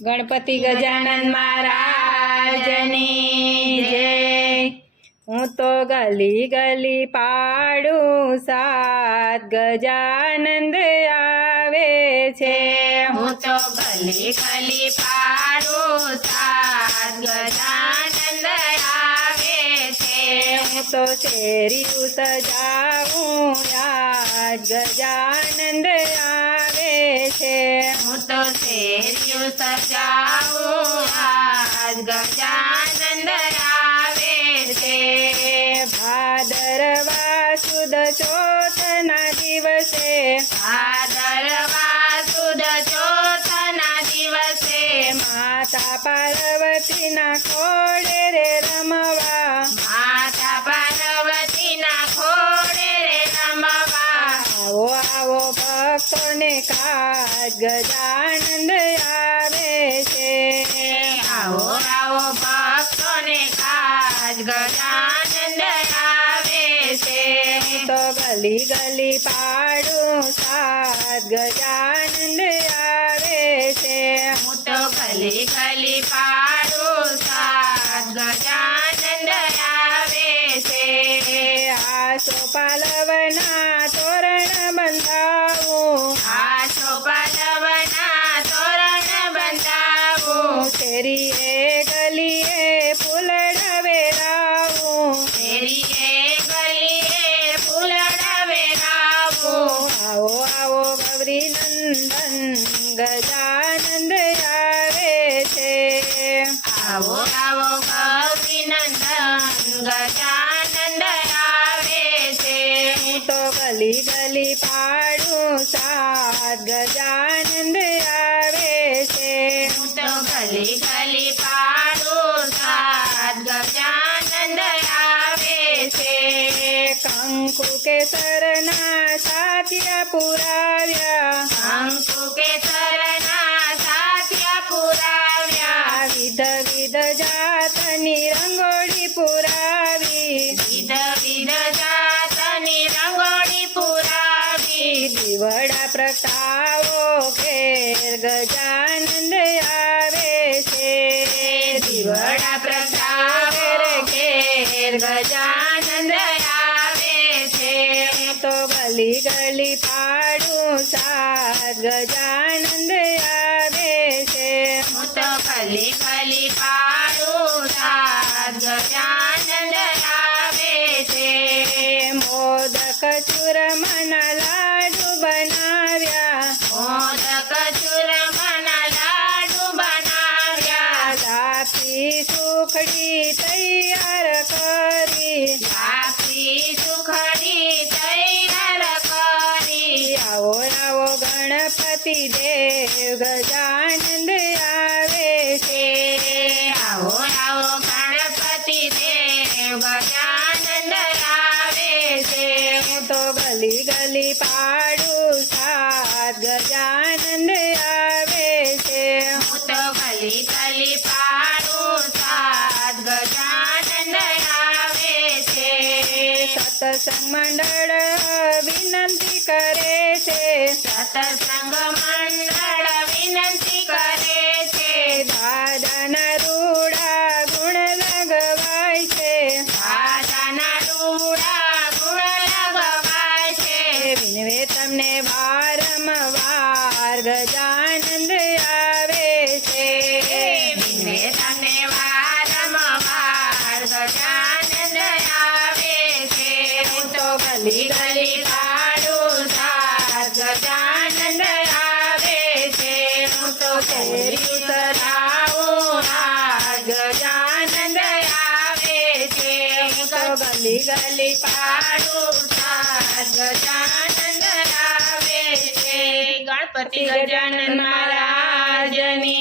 ગણપતિ ગજાનન મહારાજની જય. હું તો ગલી ગલી પાડું સાત ગજાનંદ આવે છે. હું તો ગલી ગલી પાડું સાત ગજાનંદ આવે છે. હું તો શેરીયું સજાવું આજ ગજાનંદ આવે છે. સજાવું આજ ગજાનંદ આવે ભાદરવા સુદ ચોથના દિવસે ભાદરવા સુદ ચોથના દિવસે માતા પાર્વતીના ખોડે રે રમવા માતા પાર્વતીના ખોડે રે રમવા આવો આવો ભક્તોને કાજ ગજાનંદ તો ગલી ગલી પાડું સાત ગજાનંદ આવે છે. હું તો ગલી ગલી પાડું સાત ગજાનંદ આવે છે. આસો પાલવના તોરણ બંધાવું. આસો પલવના તોરણ બંધાવું. શેરીએ તો ગલી ગલી પાડું સાત ગજાનંદ આવે છે હું તો ગલી ગલી પાડું સાત ગજાનંદ આવે છે કંકુ કેસરના સાથિયા પુરાવ્યા અંકુ કેસરના સાથિયા પુરાવ્યા વિધ વિધ જાતની પ્રગટાવો ઘેર ગજાનંદ આવે છે દીવડા પ્રગટાવે રે ઘેર ગજાનંદ આવે છે તો ગલી ગલી પાડું સાત ગજાનંદ આવે છે હું તો ગલી ગલી પાડું સાત ગજાનંદ આવે છે મોદક ચૂરમના ગલી પાડું સાત ગજાનંદ આવે છે. હું તો ભલી ગલી પાડું સાત ગજાનંદ આવે છે. સતસંગ મંડળ વિનંતી કરે છે. સતસંગ મંડળ ગલી ગલી પાડું ગજાનંદ આવે છે ગજાનંદ ગજાનંદ ગણપતિ ગજાનન મહારાજની